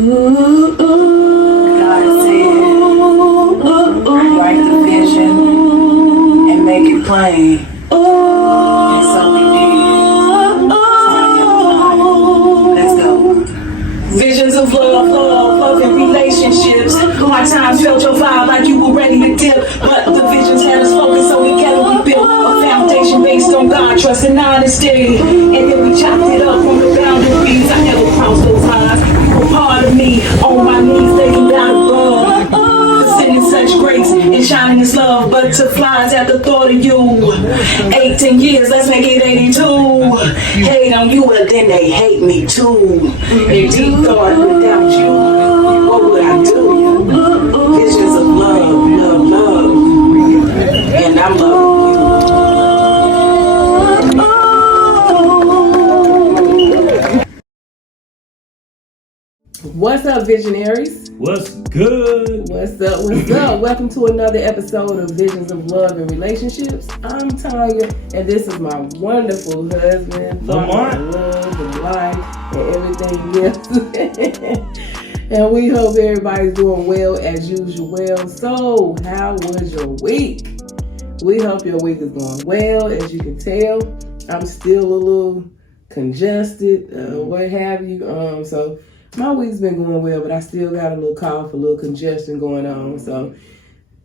God said, write the vision and make it plain. And so we did. Let's go. Visions of love and relationships. Hard times felt your vibe like you were ready to dip, but the visions had us focused, so together we built a foundation based on God, trust and honesty. And then we chopped it up from the boundaries. I never crossed those lines. You were part of me, on my knees, thanking God above, sending such grace and shining His love. Butterflies at the thought of you. 18 years, let's make it 82. Hate on you, and then they hate me too. And deep thought, without you, what would I do? Visions of love, love, and I'm loving you. What's up, visionaries? What's good? What's up? What's up? Welcome to another episode of Visions of Love and Relationships. I'm Tanya, and this is my wonderful husband, Lamar. love and life and everything else. And we hope everybody's doing well as usual. So, how was your week? We hope your week is going well. As you can tell, I'm still a little congested, what have you. So my week's been going well, but I still got a little cough, a little congestion going on. So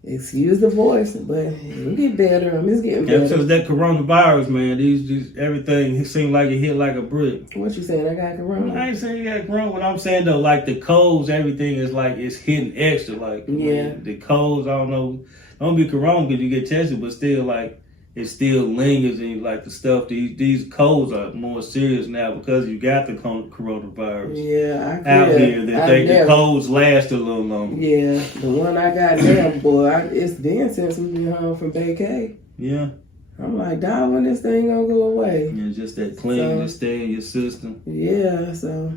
excuse the voice, but it'll get better. It's getting better. Ever since that coronavirus, man, these everything it seemed like it hit like a brick. What you saying? I got corona? I ain't saying you got corona. What I'm saying though, like the colds, everything is like it's hitting extra. Like the colds, I don't know, don't be corona because you get tested, but still like it still lingers and like the stuff. These colds are more serious now because you got the coronavirus. Yeah, I out here. They think the colds last a little longer. Yeah, the one I got now, boy, it's been since we've been home from vacay. Yeah. I'm like, dog, when this thing gonna go away? Yeah, just that clean to stay in your system. Yeah, so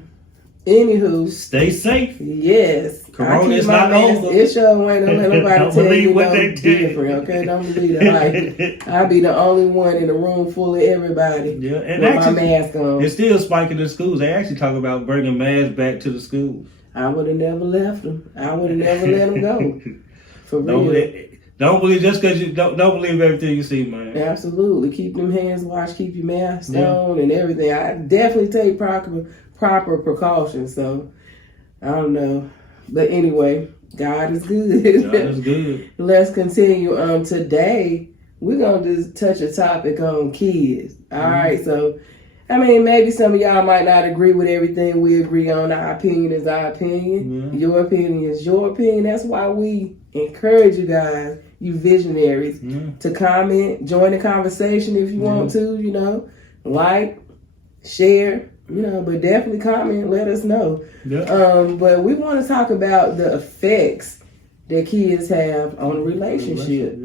anywho, stay safe. Yes, Corona is not over. It sure ain't. Don't let nobody tell you what no different. Okay, don't believe that. Like, I'll be the only one in a room full of everybody. Yeah, and with actually, my mask on. It's still spiking in schools. They actually talk about bringing masks back to the schools. I would have never left them. I would have never let them go. For real. Don't believe just because you don't believe everything you see, man. Absolutely, keep them hands washed, keep your mask on, and everything. I definitely take proper precautions. So I don't know, but anyway, God is good. God is good. Let's continue. Today we're gonna just touch a topic on kids. All right, so I mean, maybe some of y'all might not agree with everything we agree on. Our opinion is our opinion. Yeah. Your opinion is your opinion. That's why we encourage you guys, you visionaries, to comment, join the conversation if you want to, like, share, but definitely comment and let us know. Yeah. But we want to talk about the effects that kids have on a relationship.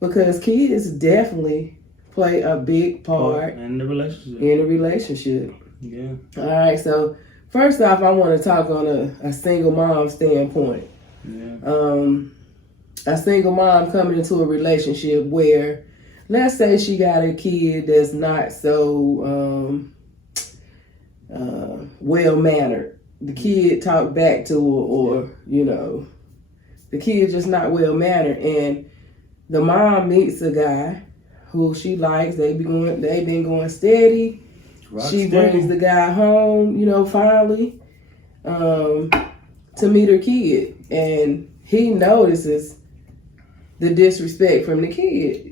Because kids definitely play a big part in the relationship. Yeah. All right, so first off, I want to talk on a single mom standpoint. Yeah. A single mom coming into a relationship where, let's say she got a kid that's not so well-mannered. The kid talked back to her or, the kid just not well-mannered. And the mom meets a guy who she likes. They've been going steady. She brings the guy home, finally, to meet her kid. And he notices the disrespect from the kid,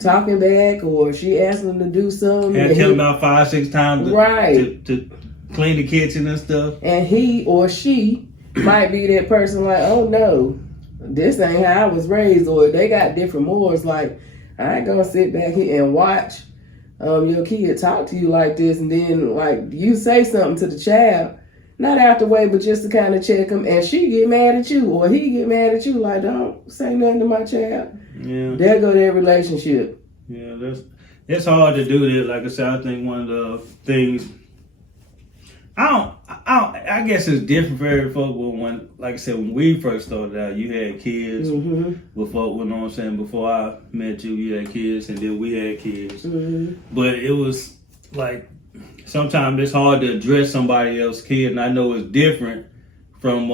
talking back, or she asked him to do something. And tell him about 5-6 times to clean the kitchen and stuff. And he or she might be that person like, oh no, this ain't how I was raised, or they got different morals. Like, I ain't gonna sit back here and watch your kid talk to you like this, and then like you say something to the child, not out the way, but just to kind of check them, and she get mad at you, or he get mad at you, like, don't say nothing to my child. Yeah. There go their relationship. Yeah, it's hard to do that. Like I said, I think one of the things I guess it's different for every folk. When, like I said, when we first started out, you had kids. Before, you know what I'm saying? Before I met you, you had kids, and then we had kids. But it was like sometimes it's hard to address somebody else's kid, and I know it's different from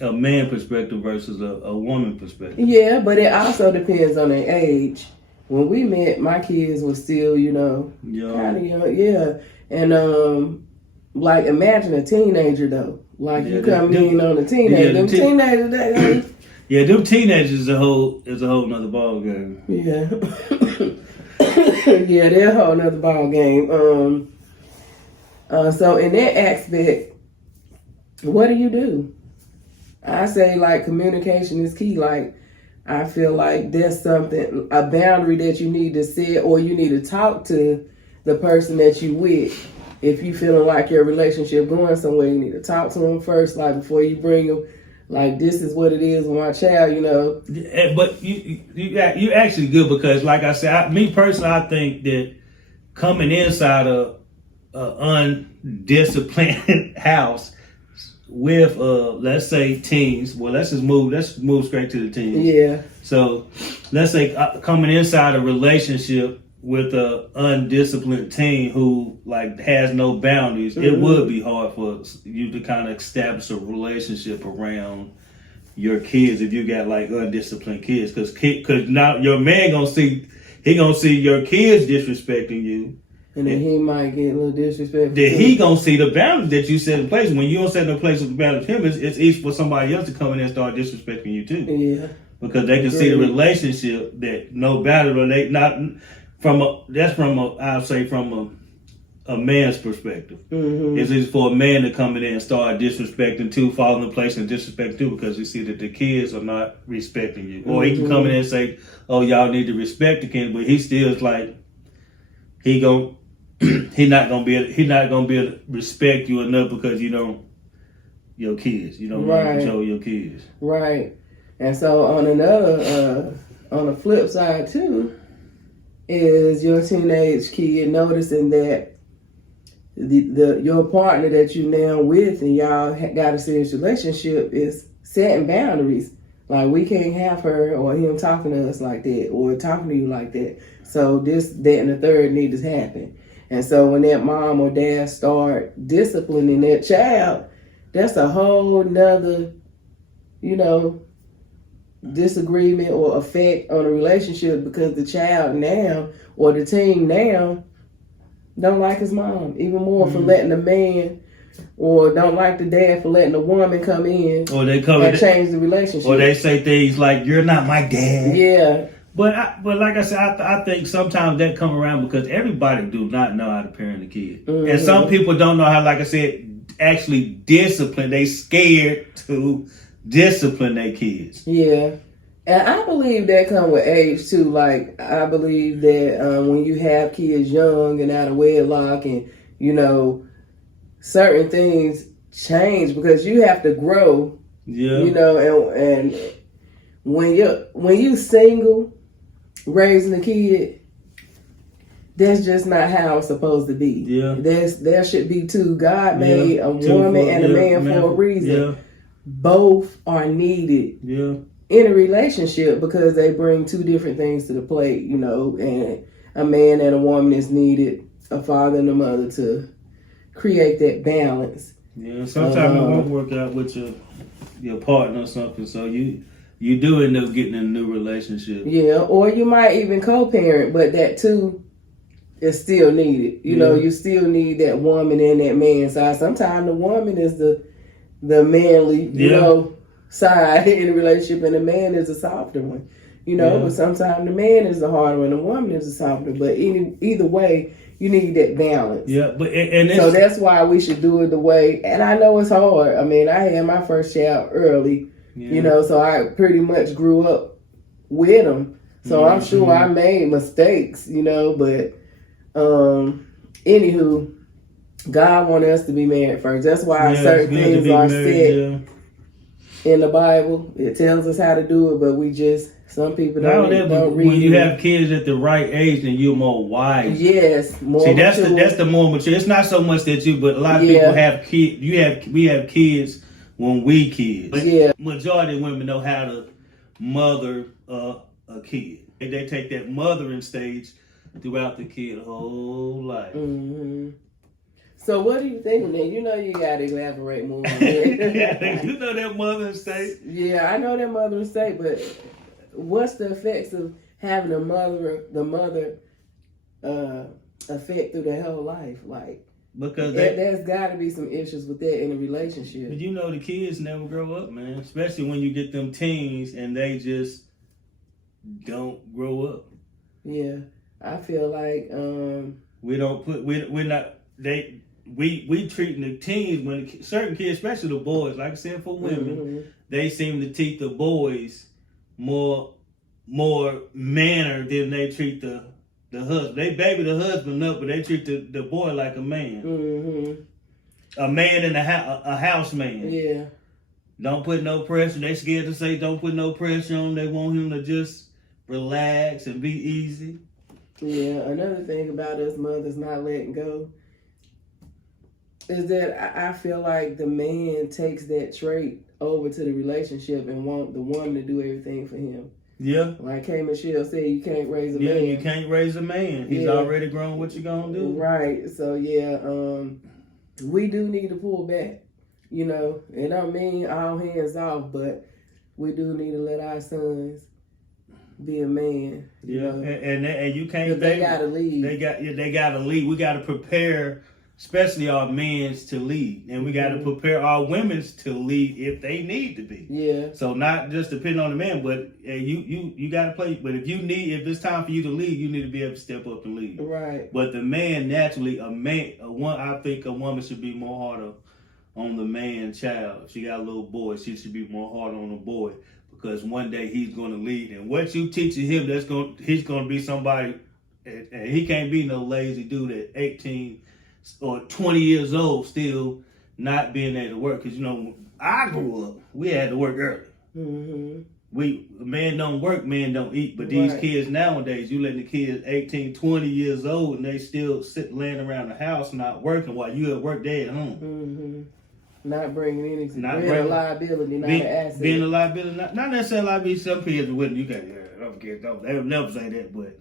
a man perspective versus a woman perspective. Yeah, but it also depends on their age. When we met, my kids were still, kind of young. Yeah, and like imagine a teenager though. Like you come in on a teenager. Them teenagers, yeah, them teenagers is a whole nother ball game. Yeah, yeah, they're a whole nother ball game. So in that aspect, what do? I say like communication is key. Like I feel like there's a boundary that you need to set, or you need to talk to the person that you with. If you feeling like your relationship going somewhere, you need to talk to them first, like before you bring them. Like this is what it is with my child, But you actually good because, like I said, me personally, I think that coming inside a undisciplined house with let's say teens. Well, let's move straight to the teens. Yeah. So let's say coming inside a relationship with a undisciplined teen who like has no boundaries, it would be hard for you to kind of establish a relationship around your kids if you got like undisciplined kids, because now your man gonna see your kids disrespecting you. And then he might get a little disrespectful. Then he gonna see the boundaries that you set in place. When you don't set no place with the boundaries for him, it's easy for somebody else to come in and start disrespecting you too. Yeah. Because they can see the relationship that no boundary, they not from a man's perspective. Mm-hmm. It's easy for a man to come in and start disrespecting too, falling in place and disrespecting too, because he see that the kids are not respecting you. Or he can come in and say, "Oh, y'all need to respect the kids," but he still is like he not gonna be able to respect you enough because you don't your kids. You don't really control your kids. Right. And so on the flip side too, is your teenage kid noticing that your partner that you now with and y'all got a serious relationship is setting boundaries. Like we can't have her or him talking to us like that or talking to you like that. So this, that, and the third need to happen. And so when that mom or dad start disciplining that child, that's a whole nother, disagreement or effect on a relationship, because the child now or the teen now don't like his mom even more for letting the man, or don't like the dad for letting the woman come in or they change the relationship. Or they say things like, "You're not my dad." Yeah. But like I said, I think sometimes that come around because everybody do not know how to parent a kid. Mm-hmm. And some people don't know how, like I said, actually discipline. They scared to discipline their kids. Yeah. And I believe that come with age too. Like I believe that when you have kids young and out of wedlock, and certain things change because you have to grow. Yeah. And when you single, raising a kid, that's just not how it's supposed to be. Yeah. There should be two. God made a woman and a man for a reason. Yeah. Both are needed. Yeah. In a relationship because they bring two different things to the plate, and a man and a woman is needed, a father and a mother, to create that balance. Yeah, sometimes it won't work out with your partner or something, so you do end up getting in a new relationship. Yeah, or you might even co-parent, but that too is still needed. You still need that woman and that man side. Sometimes the woman is the manly, side in a relationship, and the man is a softer one, but sometimes the man is the harder one, the woman is the softer, but either way you need that balance. Yeah, but so that's why we should do it the way, and I know it's hard. I mean, I had my first child early, so I pretty much grew up with him, so I'm sure I made mistakes, but anywho, God wanted us to be married first. That's why certain things are said in the Bible. It tells us how to do it, but some people don't read. When you have kids at the right age, then you're more wise. Yes, more. See, that's the more mature. It's not so much that but a lot of people have kids. We have kids when we kids. Yeah. Majority of women know how to mother a kid. They take that mothering stage throughout the kid whole life. Mm-hmm. So what do you think, man? You know you gotta elaborate more on that. You know that Mother's Day. Yeah, I know that Mother's Day, but what's the effects of having the mother affect through their whole life? Like, Because there's got to be some issues with that in a relationship. But you know the kids never grow up, man. Especially when you get them teens and they just don't grow up. Yeah, I feel like we treating the teens when certain kids, especially the boys, like I said for women, they seem to treat the boys more manner than they treat the husband. They baby the husband up, but they treat the boy like a man. Mm-hmm. A man in a house man. Yeah. Don't put no pressure. They scared to say don't put no pressure on. They want him to just relax and be easy. Yeah. Another thing about us mothers not letting go is that I feel like the man takes that trait over to the relationship and want the woman to do everything for him. Yeah. Like K. Michelle said, you can't raise a man. Yeah, you can't raise a man. He's already grown. What you gonna do? Right. So we do need to pull back. You know, and I mean all hands off, but we do need to let our sons be a man. You know? And you can't. They gotta lead. They gotta lead. We gotta prepare, especially our men's to lead, and we gotta prepare our women's to lead if they need to be. Yeah. So not just depend on the man, but you gotta play. But if it's time for you to lead, you need to be able to step up and lead. Right. But the man naturally, I think a woman should be more harder on the man child. If she got a little boy, she should be more hard on the boy, because one day he's going to lead, and what you teaching him, he's going to be somebody, and he can't be no lazy dude at 18 or 20 years old still not being able to work. Because you know, when I grew up, we had to work early. Mm-hmm. Men don't work, men don't eat. But these kids nowadays, you letting the kids 18, 20 years old, and they still laying around the house not working while you at work, they at home. Mm-hmm. Not bringing anything. Being a liability, not an asset. Being a liability, not necessarily liability. Some kids wouldn't. You can't. They would never say that, but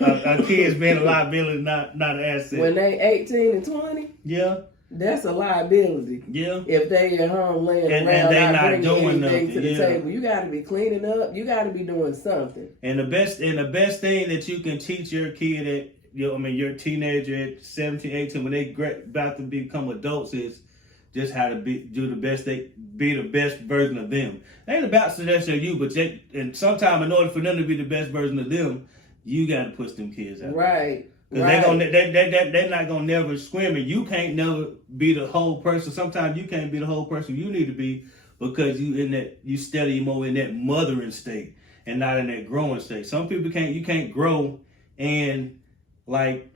a kid's being a liability, not an asset. When they 18 and 20, that's a liability. Yeah. If they at home laying around, and they not bringing doing anything nothing to the table, you got to be cleaning up. You got to be doing something. And the best thing that you can teach your kid at your teenager at 17, 18, when they about to become adults, is just how to be the best version of them. It ain't about suggesting you, but and sometimes in order for them to be the best version of them, you got to push them kids out. Right. Because they're not gonna never scream, and you can't never be the whole person. Sometimes you can't be the whole person you need to be, because you study more in that mothering state and not in that growing state. Some people you can't grow and like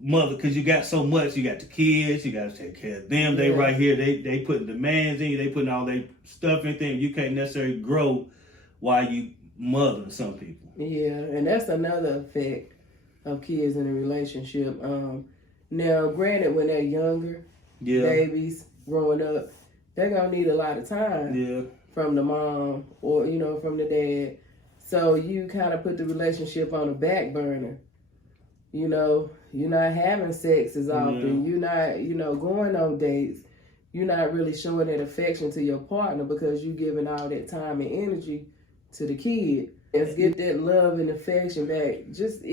mother, because you got so much. You got the kids, you got to take care of them. They right here, they putting demands in you, they putting all their stuff in things. You can't necessarily grow while you mother some people. Yeah, and that's another effect of kids in a relationship. Now, granted, when they're younger, babies growing up, they're gonna need a lot of time from the mom or from the dad. So you kind of put the relationship on the back burner. You're not having sex as often. You're not, going on dates. You're not really showing that affection to your partner because you're giving all that time and energy to the kid. Let's get that love and affection back. Just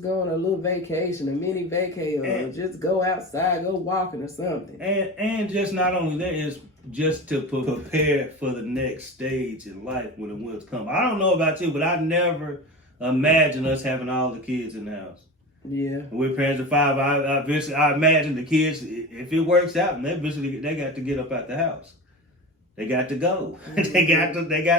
go on a little vacation, a mini vacay, or just go outside, go walking or something. And just not only that, is just to prepare for the next stage in life when the wheels come. I don't know about you, but I never imagined us having all the kids in the house. Yeah. We're parents of 5. I imagine the kids, if it works out, and they got to get up out the house. They got to go. they got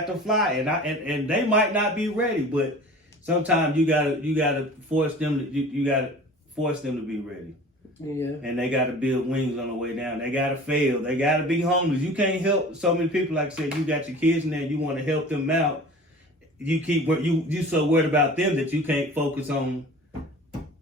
to fly, and they might not be ready, but sometimes you gotta force them to be ready. Yeah. And they got to build wings on the way down. They got to fail. They got to be homeless. You can't help so many people. Like I said, you got your kids in there. You want to help them out. You so worried about them that you can't focus on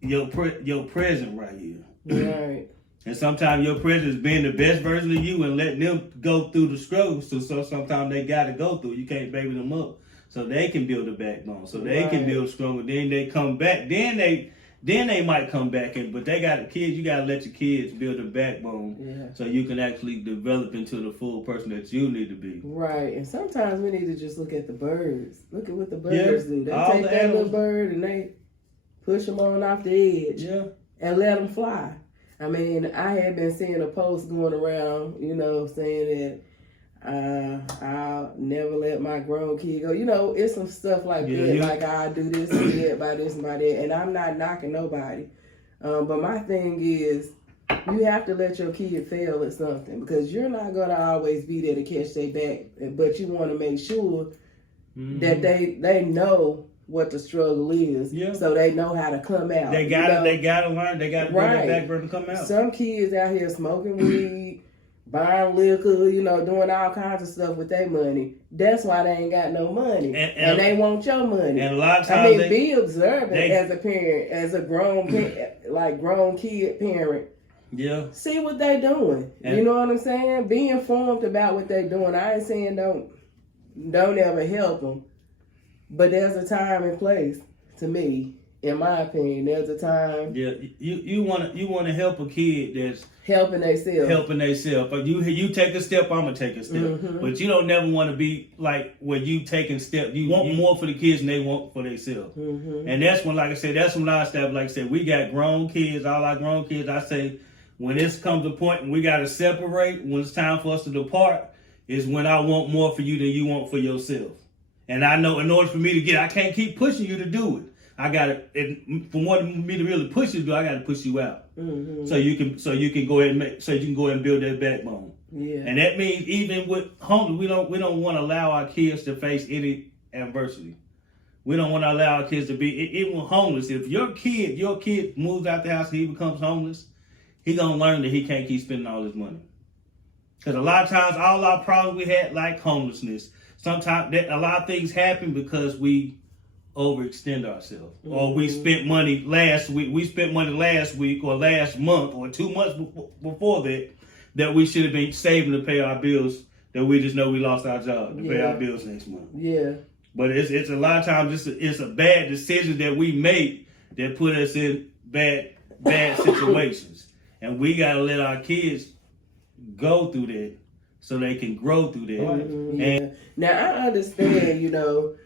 your present right here. Right. And sometimes your present is being the best version of you and letting them go through the struggles. So sometimes they got to go through. You can't baby them up so they can build a backbone, so they can build stronger. Then they come back. Then then they might come back in. But they got the kids. You gotta let your kids build a backbone, so you can actually develop into the full person that you need to be. Right, and sometimes we need to just look at the birds. Look at what the birds do. They all take the that animals. little bird and they push them on off the edge and let them fly. I mean, I had been seeing a post going around, you know, saying that I'll never let my grown kid go. You know, it's some stuff like that. Like, I'll do this and that, by this and by that. And I'm not knocking nobody. But my thing is, you have to let your kid fail at something, because you're not going to always be there to catch their back. But you want to make sure that they know what the struggle is, so they know how to come out. They gotta learn. They gotta bring their background to come out. Some kids out here smoking weed, buying liquor, you know, doing all kinds of stuff with their money. That's why they ain't got no money, and they want your money. And a lot of times, be observant as a parent, as a grown kid parent. Yeah. See what they doing. You know what I'm saying? Be informed about what they doing. I ain't saying don't ever help them. But there's a time and place, to me, in my opinion. There's a time. Yeah, you wanna help a kid that's helping themselves. But you take a step, I'm gonna take a step. But you don't never want to be like when you taking steps. You want more for the kids than they want for themselves. And that's when, like I said, that's when I step. Like I said, we got grown kids, all our grown kids. I say, when this comes to a point when we gotta separate, when it's time for us to depart, is when I want more for you than you want for yourself. And I know in order for me to I can't keep pushing you to do it. I gotta, for me to really push you to do, I gotta push you out. So you can go ahead and build that backbone. Yeah. And that means even with homeless, we don't want to allow our kids to face any adversity. We don't want to allow our kids to be even homeless. If your kid moves out the house and he becomes homeless, he gonna learn that he can't keep spending all his money. Because a lot of times, all our problems we had, like homelessness, sometimes a lot of things happen because we overextend ourselves, or we spent money last week. We spent money last week or last month or 2 months before that we should have been saving to pay our bills. That we just know we lost our job to pay our bills next month. Yeah. But it's a lot of times it's a bad decision that we make that put us in bad situations, and we gotta let our kids go through that so they can grow through that. And now I understand, you know,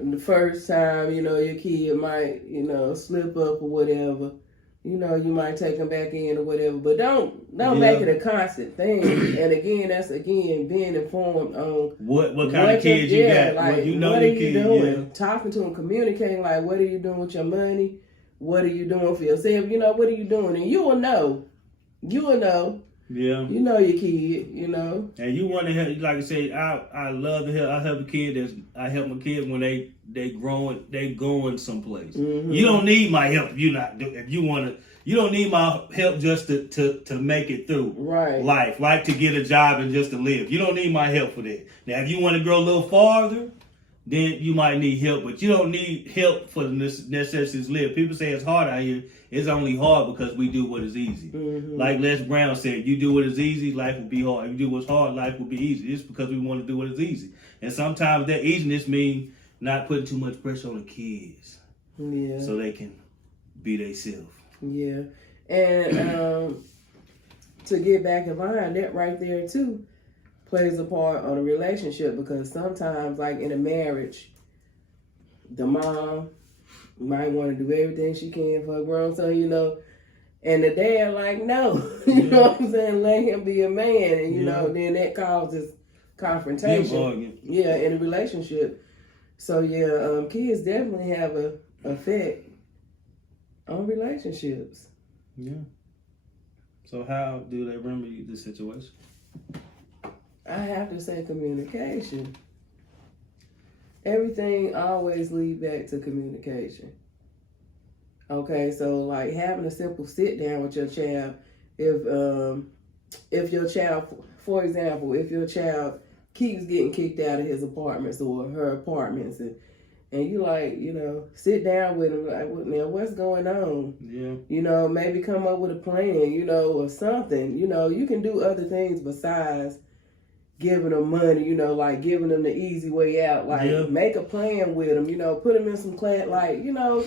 the first time, you know, your kid might, you know, slip up or whatever. You know, you might take them back in or whatever, but don't make it a constant thing. And again, that's being informed on what kind of kids you got. Like, what are you doing? Talking to them, communicating, like, what are you doing with your money? What are you doing for yourself? You know, what are you doing? And you will know. Yeah. You know your kid, you know. And you want to help, like I say, I love to help. I help a kid I help my kids when they going someplace. You don't need my help if you don't need my help just to make it through life, like to get a job and just to live. You don't need my help for that. Now, if you want to go a little farther, then you might need help, but you don't need help for the necessities to live. People say it's hard out here. It's only hard because we do what is easy. Like Les Brown said, you do what is easy, life will be hard. If you do what's hard, life will be easy. It's because we want to do what is easy. And sometimes that easiness means not putting too much pressure on the kids. So they can be themselves. Yeah. And to get back in line, that right there too plays a part on a relationship, because sometimes, like in a marriage, the mom might want to do everything she can for a grown son, you know, and the dad like, no, you know what I'm saying, let him be a man, and you know, then that causes confrontation. In a relationship. So kids definitely have a effect on relationships. Yeah. So how do they remedy the situation? I have to say communication. Everything always leads back to communication. Okay, so like having a simple sit down with your child. If your child, for example, if your child keeps getting kicked out of his apartments or her apartments, and you like, you know, sit down with him, like, now what's going on? Yeah. You know, maybe come up with a plan, you know, or something. You know, you can do other things besides giving them money, you know, like giving them the easy way out. Like make a plan with them, you know, put them in some class, like, you know,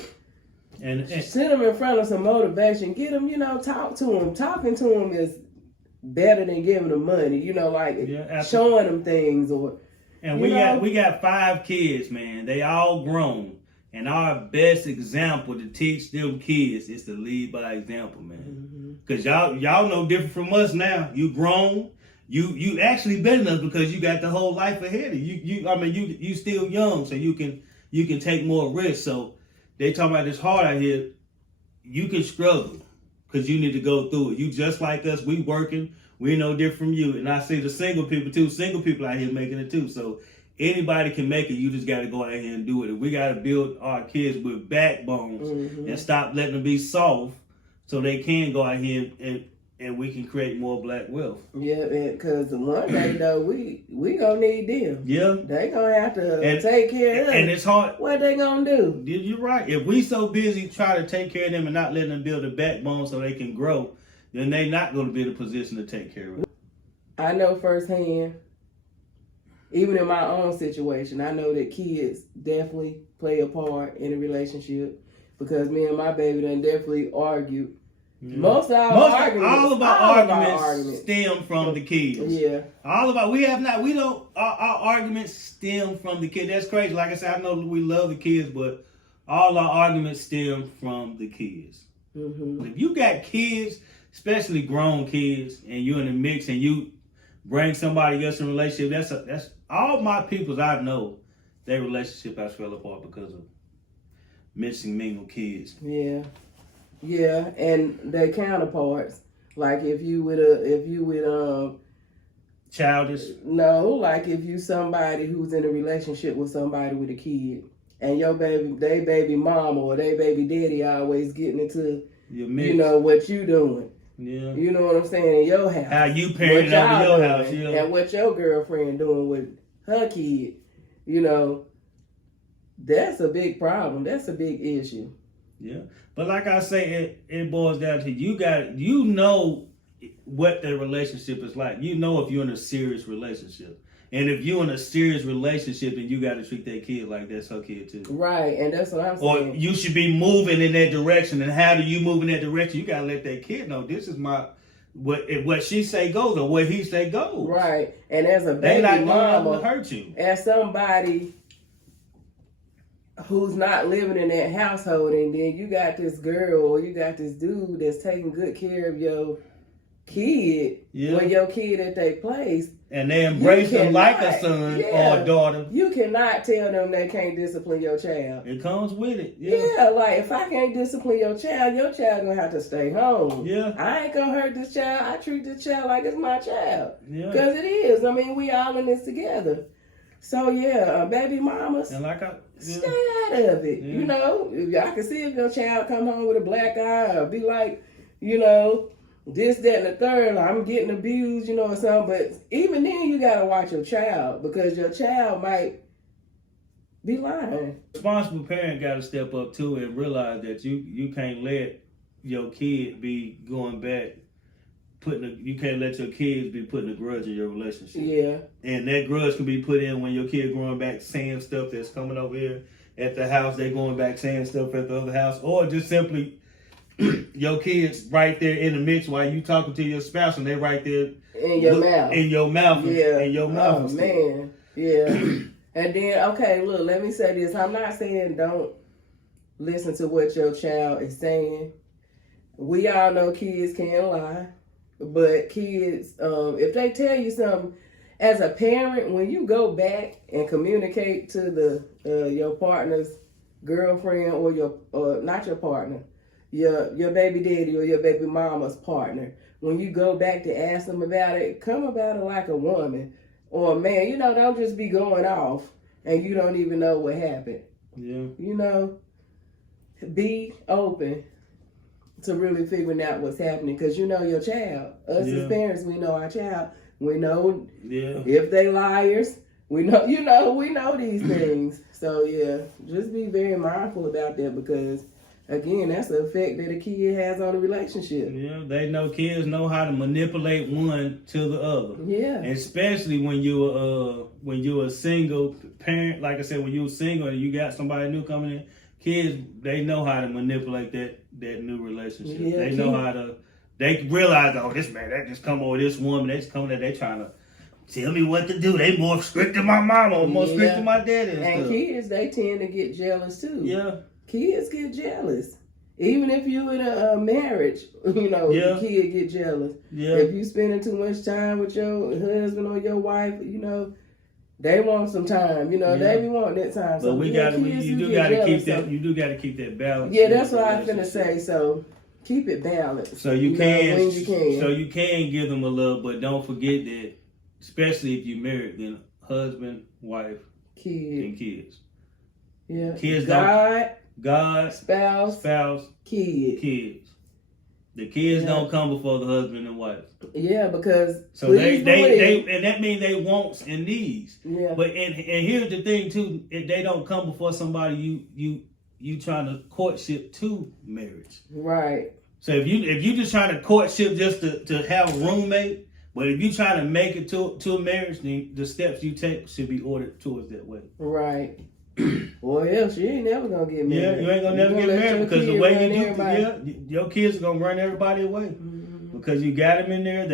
And sit them in front of some motivation. Get them, talk to them. Talking to them is better than giving them money. Showing them things or. And we got 5 kids, man. They all grown. And our best example to teach them kids is to lead by example, man. Because y'all know different from us now. You grown. You actually better than us because you got the whole life ahead of you. You still young, so you can take more risks. So they talking about this hard out here. You can struggle because you need to go through it. You just like us. We working. We no different from you. And I see the single people too. Single people out here making it too. So anybody can make it. You just got to go out here and do it. And we got to build our kids with backbones and stop letting them be soft so they can go out here and we can create more black wealth. Yeah, because one day though, we gonna need them. Yeah, they gonna have to take care of us. And it's hard. What they gonna do? You're right. If we so busy trying to take care of them and not letting them build a backbone so they can grow, then they not gonna be in a position to take care of it. I know firsthand. Even in my own situation, I know that kids definitely play a part in a relationship because me and my baby done definitely argued. Yeah. All of our arguments stem from the kids. Yeah. Our arguments stem from the kids. That's crazy. Like I said, I know we love the kids, but all our arguments stem from the kids. If you got kids, especially grown kids, and you're in the mix and you bring somebody else in a relationship, that's all my peoples I know, their relationship has fell apart because of mixing mingle kids. Yeah. Yeah, and their counterparts, like if you with childish. No, like if you somebody who's in a relationship with somebody with a kid, and your baby mama or they baby daddy always getting into what you doing. Yeah. You know what I'm saying? In your house. How you parenting over your house, yeah. And what your girlfriend doing with her kid, that's a big problem. That's a big issue. Yeah. But like I say, it boils down to you know what the relationship is like. You know if you're in a serious relationship. And if you're in a serious relationship, then you got to treat that kid like that's her kid too. Right, and that's what I'm saying. Or you should be moving in that direction. And how do you move in that direction? You got to let that kid know this is what she say goes or what he say goes. Right, and as a baby mama, to hurt you. As somebody who's not living in that household, and then you got this girl or you got this dude that's taking good care of your kid, or your kid at their place, and they embrace them like a son or a daughter. You cannot tell them they can't discipline your child. It comes with it. Yeah, like if I can't discipline your child gonna have to stay home. Yeah, I ain't gonna hurt this child. I treat this child like it's my child. Yeah, because it is. I mean, we all in this together. So baby mamas, and stay out of it. Yeah. I can see if your child come home with a black eye or be like, this, that, and the third, like, I'm getting abused, or something. But even then, you gotta watch your child because your child might be lying. Responsible parent got to step up too and realize that you can't let your kid be going back. You can't let your kids be putting a grudge in your relationship. Yeah. And that grudge can be put in when your kid growing back saying stuff that's coming over here at the house. They going back saying stuff at the other house. Or just simply your kids right there in the mix while you talking to your spouse and they right there in your mouth. In your mouth. Yeah. In your mouth. Oh, man. Yeah. And then, okay, look, let me say this. I'm not saying don't listen to what your child is saying. We all know kids can lie. But kids, if they tell you something, as a parent, when you go back and communicate to your partner's girlfriend or not your partner, your baby daddy or your baby mama's partner, when you go back to ask them about it, come about it like a woman or a man. Don't just be going off and you don't even know what happened. Yeah. Be open to really figuring out what's happening because your child. Us as parents, we know our child. We know if they liars. We know, we know these things. So just be very mindful about that because again, that's the effect that a kid has on a relationship. Yeah, they know kids know how to manipulate one to the other. Yeah, and especially when you're a single parent. Like I said, when you're single and you got somebody new coming in, kids, they know how to manipulate that new relationship. Yeah, they know how to. They realize, oh, this man, they just come over this woman. They just come there. They trying to tell me what to do. They more strict than my mama, or more strict than my daddy. And stuff. Kids, they tend to get jealous too. Yeah. Kids get jealous. Even if you in a marriage, you know, the kid get jealous. Yeah. If you spending too much time with your husband or your wife, you know, they want some time. You know, they be wanting that time. But so we got to. You do got to keep that. You do got to keep that balance. Yeah, that's what I was gonna say. So keep it balanced. So you can. When you can. So you can give them a love, but don't forget that, especially if you married, then husband, wife, and kids. Yeah. Kids. God, spouse, kids. The kids don't come before the husband and wife. Yeah, because so they and that means they wants and needs. Yeah. But and here's the thing too, if they don't come before somebody you trying to courtship to marriage. Right. So if you just trying to courtship just to have a roommate, but if you trying to make it to a marriage, then the steps you take should be ordered towards that way. Right. Well, else you ain't never gonna get married. Yeah, you ain't gonna never get married because the way you do, your kids are gonna run everybody away because you got them in there.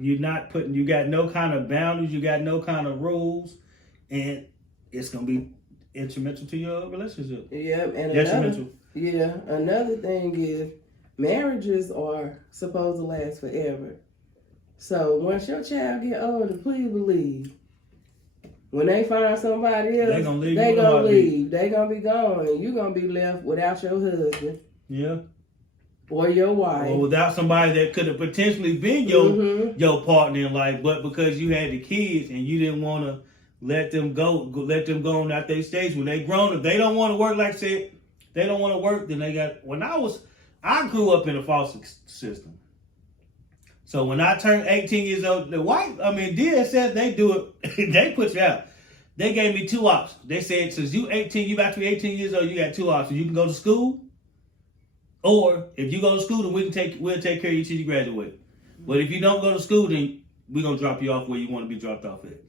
You got no kind of boundaries, you got no kind of rules, and it's gonna be instrumental to your relationship. Yeah, and detrimental. Another thing is marriages are supposed to last forever. So once your child get older, please believe, when they find somebody else, they gonna leave. They gonna be gone, and you gonna be left without your husband. Yeah. Or your wife. Or without somebody that could have potentially been your partner in life, but because you had the kids and you didn't want to let them go on at their stage when they grown up. They don't want to work, like I said. They don't want to work. Then they got. I grew up in a foster system. So when I turned 18 years old, DSS, they do it. They put you out. They gave me two options. They said, since you about to be 18 years old, you got two options. You can go to school, or if you go to school, then we'll take care of you till you graduate. But if you don't go to school, then we're going to drop you off where you want to be dropped off at.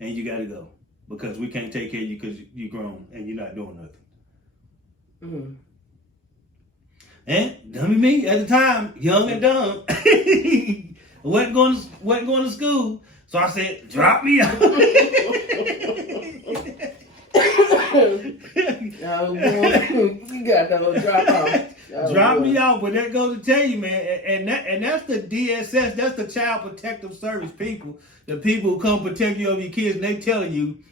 And you got to go. Because we can't take care of you because you're grown and you're not doing nothing. Mm-hmm. And dummy me at the time, young and dumb, wasn't going to school. So I said, drop me off. Oh, boy. You got those drop off. Drop me off, but that goes to tell you, man, and that's the DSS, that's the Child Protective Service people, the people who come protect you over your kids, and they telling you,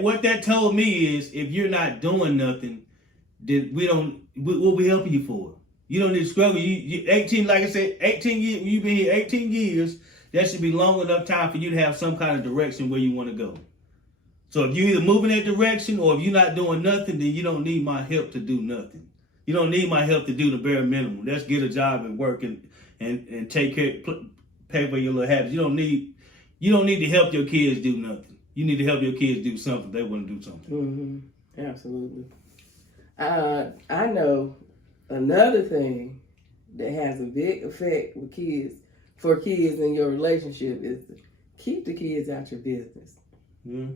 what that told me is, if you're not doing nothing, then we'll be helping you for. You don't need to struggle. You 18, like I said, 18 years. You've been here 18 years. That should be long enough time for you to have some kind of direction where you want to go. So if you either move in that direction or if you're not doing nothing, then you don't need my help to do nothing. You don't need my help to do the bare minimum. Let's get a job and work and take care, pay for your little habits. You don't need to help your kids do nothing. You need to help your kids do something. They want to do something. Mm-hmm. Absolutely. I know another thing that has a big effect with kids in your relationship is to keep the kids out your business. Mm-hmm.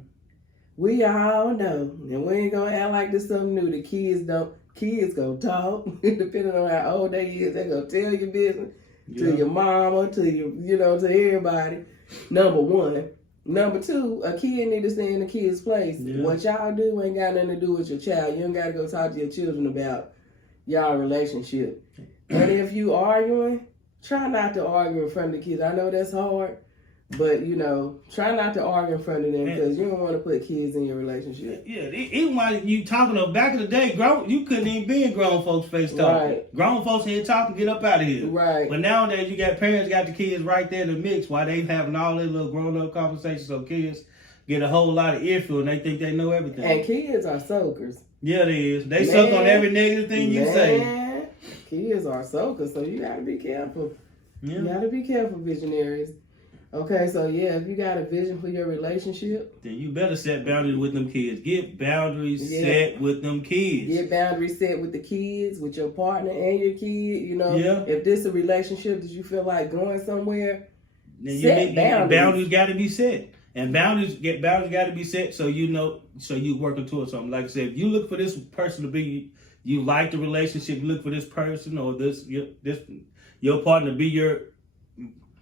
We all know, and we ain't gonna act like this something new. The kids gonna talk, depending on how old they is. They gonna tell your business to your mama, to your, to everybody. Number one. Number two, a kid need to stay in the kid's place. Yeah. What y'all do ain't got nothing to do with your child. You don't got to go talk to your children about y'all relationship. And if you arguing, try not to argue in front of the kids. I know that's hard, but try not to argue in front of them because you don't want to put kids in your relationship. Yeah, even while you talking about back in the day, you couldn't even be in grown folks' face talking. Right. Grown folks here talking, get up out of here. Right. But nowadays you got parents got the kids right there in the mix while they having all their little grown up conversations. So kids get a whole lot of earful and they think they know everything. And kids are soakers. Yeah, it is. They suck on every negative thing you say. Kids are soakers, so you gotta be careful. Yeah. You gotta be careful, visionaries. Okay, so if you got a vision for your relationship, then you better set boundaries with them kids. Get boundaries set with them kids. Get boundaries set with the kids, with your partner and your kid. If this is a relationship that you feel like going somewhere, then set boundaries. Boundaries got to be set. And boundaries got to be set so you working towards something. Like I said, if you look for this person to be, you like the relationship, you look for this person or your partner to be your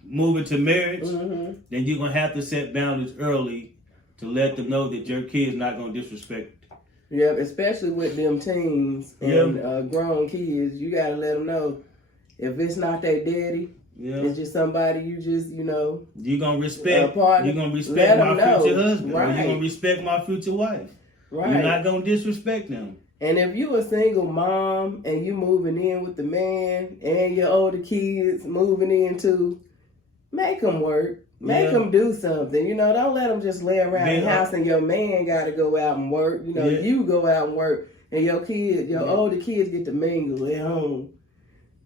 moving to marriage, then you're gonna have to set boundaries early to let them know that your kid's not gonna disrespect. Yeah, especially with them teens and grown kids, you gotta let them know if it's not their daddy. Yeah. It's just somebody you just, you're gonna respect. You're gonna respect my future husband. Right. Or you're gonna respect my future wife. Right. You're not gonna disrespect them. And if you a single mom and you moving in with the man and your older kids moving in too, make them work. Make them do something. Don't let them just lay around the house and your man got to go out and work. You go out and work and your older kids get to mingle at home.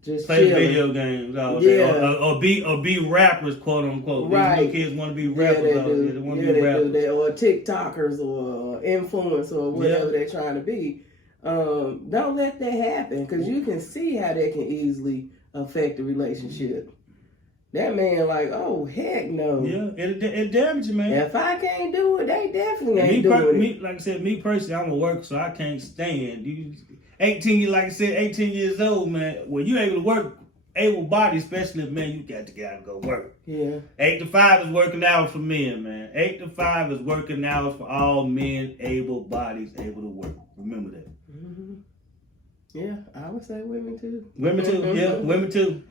Just play chilling. Video games all day, or be rappers, quote unquote. Right. These kids want to be rappers. They want to be rappers. Or TikTokers or influencers or whatever they're trying to be. Don't let that happen because you can see how that can easily affect the relationship. That man like, oh heck no. Yeah, it damages, man. If I can't do it, they definitely ain't doing it. Like I said, me personally, I'm a worker, so I can't stand. 18 years old, man. When you able to work, able body, especially man, you got to go work. Yeah. 8 to 5 is working hours for men, man. 8 to 5 is working hours for all men, able bodies, able to work. Remember that. Mm-hmm. Yeah, I would say women too. Women too, yeah, women too.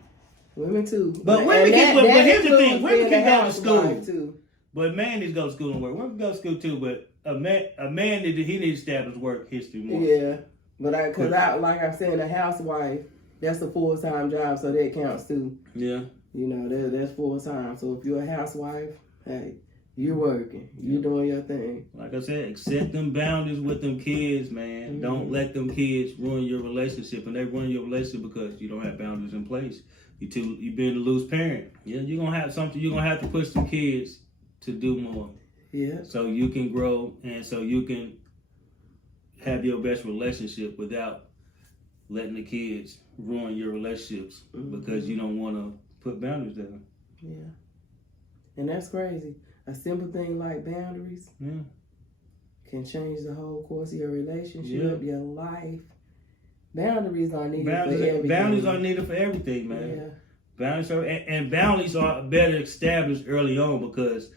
Women too. But women but here's the thing, women can go to school too. But man needs to go to school and work. Women go to school too, but a man needs to establish work history more. Yeah. But like I said, a housewife, that's a full-time job, so that counts too. Yeah. That's full-time. So if you're a housewife, hey, you're working. You're doing your thing. Like I said, accept them boundaries with them kids, man. Mm-hmm. Don't let them kids ruin your relationship. And they ruin your relationship because you don't have boundaries in place. You being a loose parent. Yeah, you're gonna have something. You're gonna have to push the kids to do more. Yeah. So you can grow and so you can have your best relationship without letting the kids ruin your relationships because you don't want to put boundaries there. Yeah. And that's crazy. A simple thing like boundaries can change the whole course of your relationship, your life. Boundaries are needed for everything. Boundaries are needed for everything, man. Yeah. Boundaries are better established early on because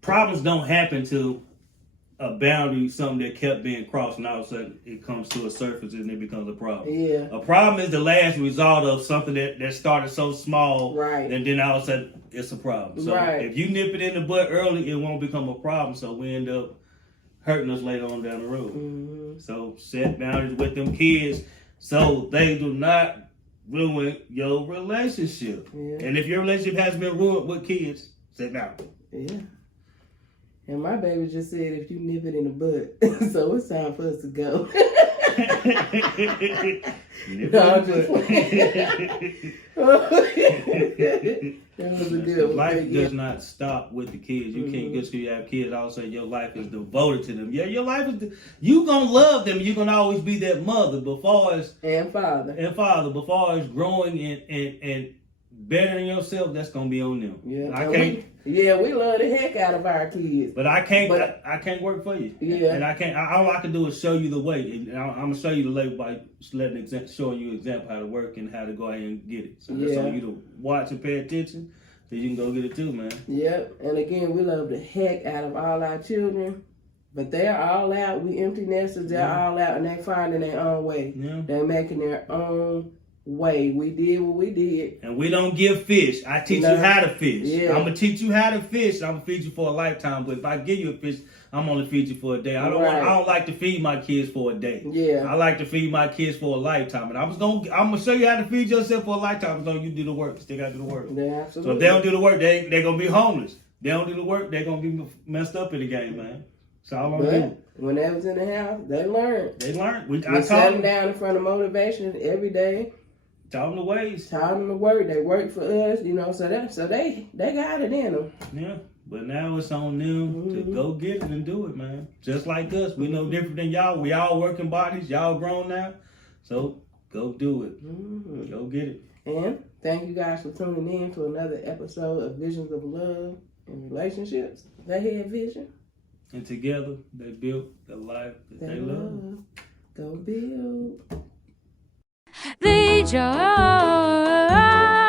problems don't happen to a boundary, something that kept being crossed, and all of a sudden it comes to a surface and it becomes a problem. Yeah. A problem is the last result of something that started so small, right? And then all of a sudden it's a problem. So if you nip it in the butt early, it won't become a problem. So we end up hurting us later on down the road. Mm-hmm. So set boundaries with them kids so they do not ruin your relationship. Yeah. And if your relationship has been ruined with kids, set boundaries. Yeah. And my baby just said if you nip it in the butt, so it's time for us to go. That was a good one. Life does not stop with the kids. You can't just because you have kids, all of a sudden your life is devoted to them. Yeah, your life is you gonna love them. You're gonna always be that mother, but far as but far as growing and bettering yourself, that's gonna be on them. Yeah, we love the heck out of our kids. But I can't work for you. Yeah. And I can't. All I can do is show you the way. And I'm gonna show you the way by showing you an example how to work and how to go ahead and get it. So that's on you to watch and pay attention. Then you can go get it too, man. Yep. And again, we love the heck out of all our children. But they're all out. We empty nesters. They're all out, and they finding their own way. Yeah. They're making their own way. We did what we did. And we don't give fish. I teach you how to fish. Yeah. I'm going to teach you how to fish. I'm going to feed you for a lifetime. But if I give you a fish, I'm going to feed you for a day. I don't like to feed my kids for a day. Yeah. I like to feed my kids for a lifetime. And I'm going to show you how to feed yourself for a lifetime. So you do the work. You still got to do the work. Yeah, absolutely. So if they don't do the work, they're going to be homeless. They don't do the work, they're going to be messed up in the game, man. That's all I'm doing. When they was in the house, they learned. We sat them down in front of motivation every day. Taught them the ways. Taught them the work. They worked for us, so they got it in them. Yeah, but now it's on them to go get it and do it, man. Just like us. We no different than y'all. We all working bodies. Y'all grown now. So go do it. Mm-hmm. Go get it. And thank you guys for tuning in to another episode of Visions of Love In relationships, they had vision. And together, they built the life that they love. Go build. The joy